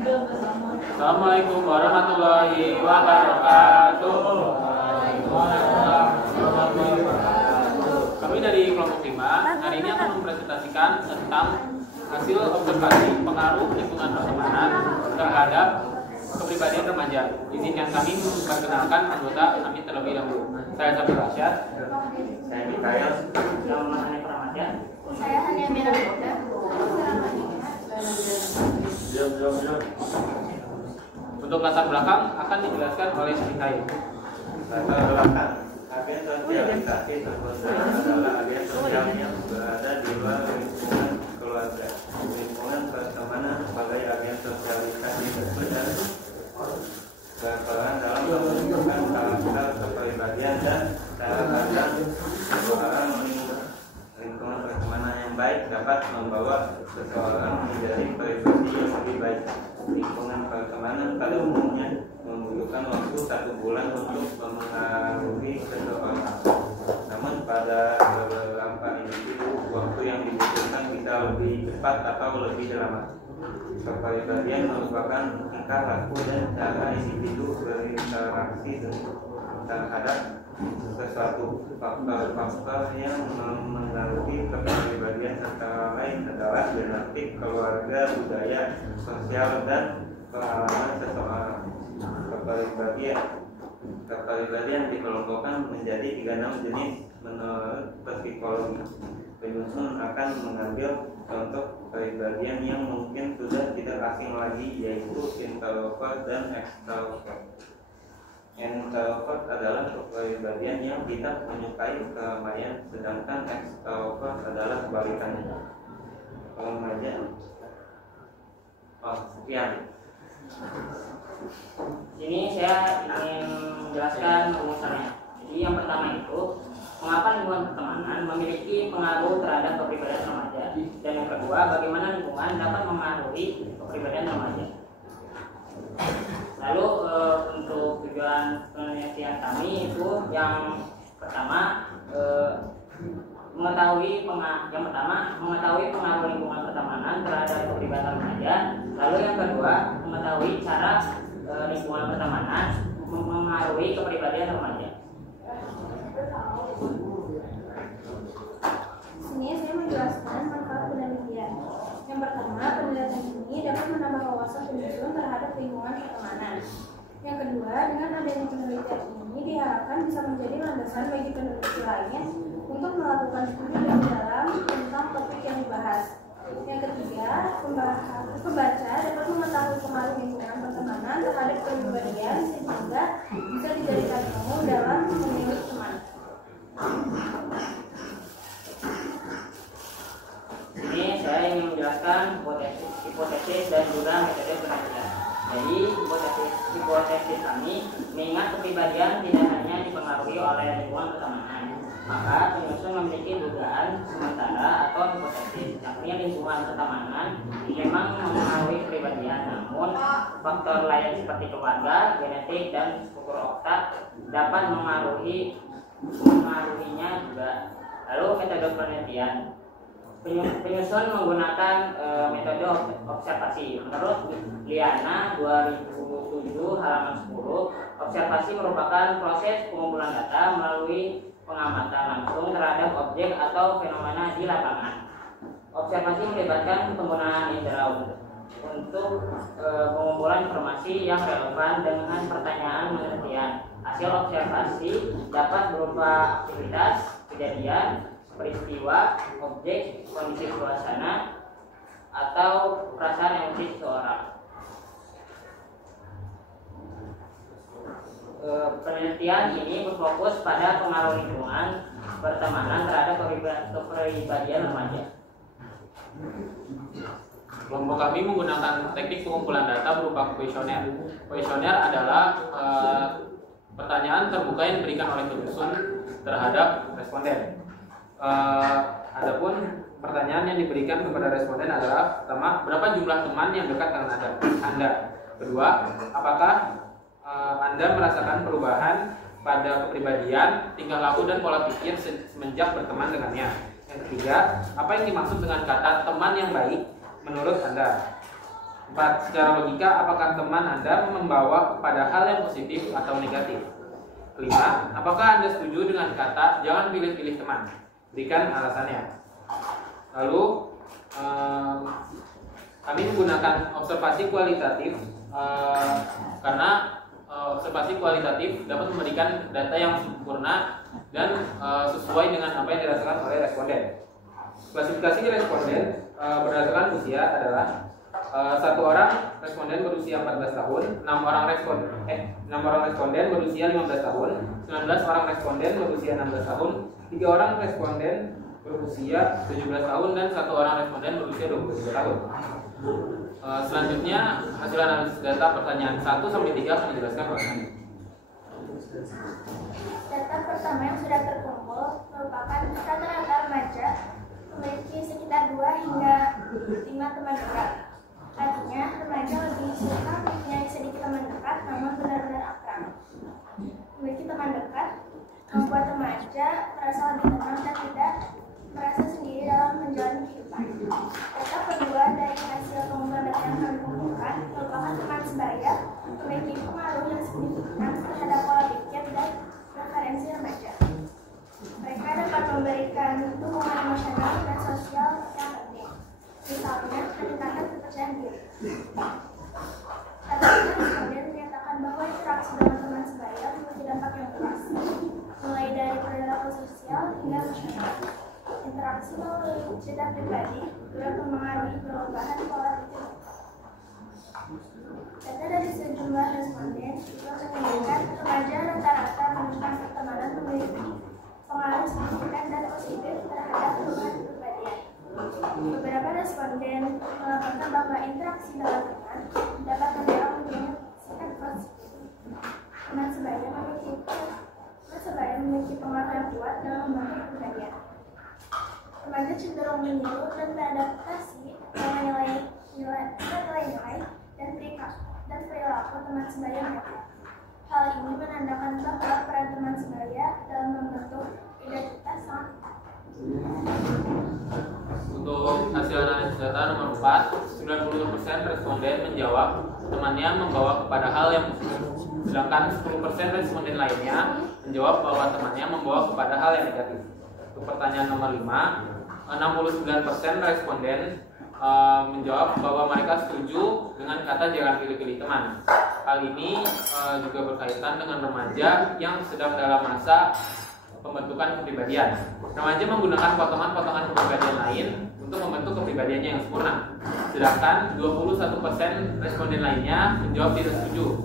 Assalamualaikum warahmatullahi wabarakatuh. Kami dari kelompok 5 hari ini akan mempresentasikan tentang hasil observasi pengaruh lingkungan pertemanan terhadap kepribadian remaja. Izinkan kami memperkenalkan anggota kami terlebih dahulu. Saya Sabir Rasyad. Saya Mikael. Saya Hania Mirabuda. Untuk latar belakang akan dijelaskan oleh Mikael. Latar belakang agen sosialisasi tersebut adalah agen sosial yang berada di luar lingkungan keluarga. Lingkungan pertemanan sebagai agen sosialisasi tersebut dan berperan dalam menentukan karakter kepribadian dan cara pandang seseorang. Lingkungan pertemanan yang baik dapat membawa seseorang menjadi pribadi yang lebih baik. Lingkungan pertemanan pada umumnya membutuhkan waktu 1 bulan untuk mempengaruhi seseorang. Namun pada beberapa individu waktu yang dibutuhkan bisa lebih cepat atau lebih lama. Kepribadian merupakan tingkah laku dan cara individu berinteraksi terhadap sesuatu. Faktor-faktor yang mempengaruhi kepribadian antara lain adalah genetik, keluarga, budaya, sosial, dan pengalaman seseorang. Kepribadian dikelompokkan menjadi 36 jenis menurut psikologi. Penyusun akan mengambil contoh kepribadian yang mungkin sudah tidak asing lagi, yaitu introvert dan extrovert. Introvert adalah kepribadian yang tidak menyukai keramaian, sedangkan extrovert adalah kebalikannya. Remaja. Sekian. Sini saya ingin menjelaskan rumusannya. Jadi yang pertama itu, mengapa lingkungan pertemanan memiliki pengaruh terhadap kepribadian remaja, dan yang kedua, bagaimana lingkungan dapat mempengaruhi kepribadian remaja. Lalu untuk tujuan penelitian kami itu yang pertama mengetahui pengaruh lingkungan pertemanan terhadap kepribadian remaja. Lalu yang kedua, mengetahui cara lingkungan pertemanan mempengaruhi kepribadian remaja. Sini saya menjelaskan manfaat penelitian. Yang pertama, penelitian ini dapat menambah wawasan penyusun terhadap lingkungan pertemanan. Yang kedua, dengan adanya penelitian ini diharapkan bisa menjadi landasan bagi peneliti lainnya untuk melakukan studi lebih dalam tentang topik yang dibahas. Yang ketiga, pembaca dapat mengetahui pengaruh lingkungan pertemanan terhadap kepribadian sehingga bisa dijadikan ilmu dalam memilih teman. Ini saya ingin menjelaskan hipotesis dan juga metode penelitian. Jadi hipotesis kami mengingat kepribadian tidak hanya dipengaruhi oleh lingkungan pertemanan, maka penyusun memiliki dugaan sementara atau hipotesis, yakni lingkungan pertemanan memang mempengaruhi kepribadian, namun faktor lain seperti keluarga, genetik, dan struktur otak dapat mengaruhinya juga. Lalu metode penelitian. Penyusun menggunakan metode observasi. Menurut Liana 2007 halaman 10, observasi merupakan proses pengumpulan data melalui pengamatan langsung terhadap objek atau fenomena di lapangan. Observasi melibatkan penggunaan indera untuk pengumpulan informasi yang relevan dengan pertanyaan penelitian. Hasil observasi dapat berupa aktivitas, kejadian, peristiwa, objek, kondisi suasana, atau perasaan emosi seseorang. Penelitian ini berfokus pada pengaruh lingkungan pertemanan terhadap kepribadian remaja. Kelompok kami menggunakan teknik pengumpulan data berupa kuesioner. Kuesioner adalah pertanyaan terbuka yang diberikan oleh penyusun terhadap responden. Adapun pertanyaan yang diberikan kepada responden adalah pertama, berapa jumlah teman yang dekat dengan Anda? Kedua, apakah Anda merasakan perubahan pada kepribadian, tingkah laku, dan pola pikir semenjak berteman dengannya? Yang ketiga, apa yang dimaksud dengan kata teman yang baik menurut Anda? 4. Secara logika, apakah teman Anda membawa kepada hal yang positif atau negatif? 5. Apakah Anda setuju dengan kata jangan pilih-pilih teman? Berikan alasannya. Lalu kami menggunakan observasi kualitatif karena observasi kualitatif dapat memberikan data yang sempurna dan sesuai dengan apa yang dirasakan oleh responden. Klasifikasi responden berdasarkan usia adalah 1 orang responden berusia 14 tahun, 6 orang responden berusia 15 tahun, 19 orang responden berusia 16 tahun, 3 orang responden berusia 17 tahun, dan 1 orang responden berusia 23 tahun. Selanjutnya hasil analisis data pertanyaan 1 sampai 3 akan dijelaskan oleh kami. Data pertama yang sudah terkumpul merupakan rata-rata remaja memiliki sekitar 2 hingga 5 teman dekat. Artinya, remaja lebih suka mempunyai sedikit teman dekat namun benar-benar akrab. Memiliki teman dekat membuat remaja merasa lebih tenang dan tidak merasa sendiri dalam menjalani kehidupan. Data kedua dari hasil pengumpulan data yang kami kumpulkan merupakan teman sebaya memiliki pengaruh yang signifikan terhadap pola pikir dan preferensi remaja. Mereka dapat memberikan dukungan emosional dan sosial yang penting, misalnya meningkatkan kepercayaan diri. Rata-rata responden menyatakan bahwa interaksi dengan teman sebaya memiliki dampak yang luas, mulai dari perilaku sosial hingga emosional. Interaksi melalui cerita pribadi dapat mempengaruhi perubahan pola pikir. Data dari sejumlah responden juga menunjukkan remaja rata-rata menemukan pertemanan memiliki pengaruh signifikan dan positif terhadap perubahan kepribadian. Beberapa responden melaporkan bahwa interaksi dalam teman dapat mendorong munculnya sikap positif. Teman sebaya memiliki pengaruh yang kuat dalam membangun kepribadian. Remaja cenderung meniru dan beradaptasi dengan nilai-nilai dan perilaku teman sebaya mereka. Hal ini menandakan bahwa peran teman sebaya dalam membentuk identitas sangat penting. Untuk hasil analisis data nomor 4, 90% responden menjawab temannya membawa kepada hal yang positif, sedangkan 10% responden lainnya menjawab bahwa temannya membawa kepada hal yang negatif. Untuk pertanyaan nomor 5, 69% responden menjawab bahwa mereka setuju dengan kata jangan pilih-pilih teman. Hal ini juga berkaitan dengan remaja yang sedang dalam masa pembentukan kepribadian. Remaja menggunakan potongan-potongan kepribadian lain untuk membentuk kepribadiannya yang sempurna. Sedangkan 21% responden lainnya menjawab tidak setuju.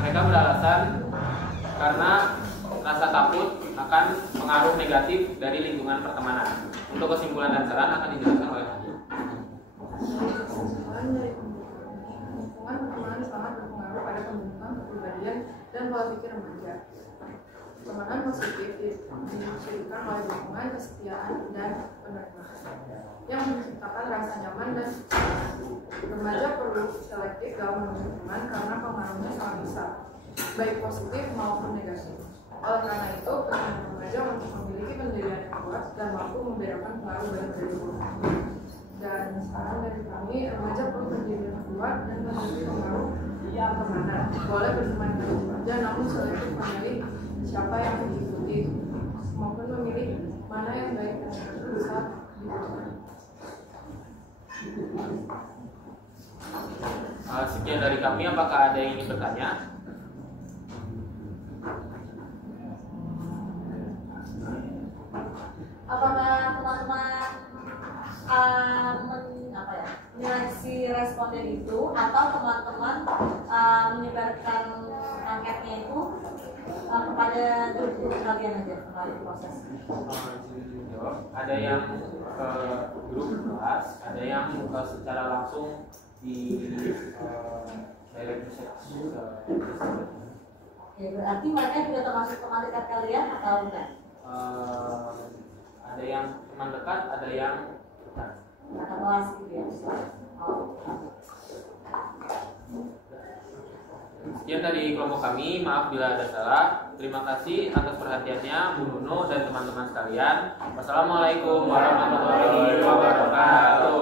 Mereka beralasan karena rasa takut akan pengaruh negatif dari lingkungan pertemanan. Untuk kesimpulan dan saran akan dijelaskan oleh Andi. Kesimpulan dari lingkungan pertemanan sangat berpengaruh pada pembentukan kepribadian dan pola pikir remaja. Pertemanan positif dicirikan oleh dukungan, kesetiaan, dan penerimaan yang menciptakan rasa nyaman dan remaja perlu selektif dalam memilih teman karena pengaruhnya sangat besar, baik positif maupun negatif. Oleh karena itu, penting remaja untuk memiliki pendirian yang kuat dan mampu membedakan pengaruh baik dari buruk. Dan saran dari kami, remaja perlu pendirian yang kuat dan memiliki pengaruh pertemanan. Boleh berteman dengan remaja, namun selektif memilih siapa yang diikuti maupun memilih mana yang baik dan bisa dilakukan. Sekian dari kami. Apakah ada yang ingin bertanya? Apakah teman-teman menyeleksi responden itu atau teman-teman menyebarkan angketnya itu kepada grup kalian aja kembali proses? Ada yang ke grup kelas, ada yang secara langsung di direct message ke. Ya, berarti mereka juga termasuk teman dekat kalian atau enggak? Ada yang teman dekat, ada yang bukan. Kakak kelas gitu ya. Sekian dari kelompok kami, maaf bila ada salah. Terima kasih atas perhatiannya Bu Nunu dan teman-teman sekalian. Wassalamualaikum warahmatullahi wabarakatuh.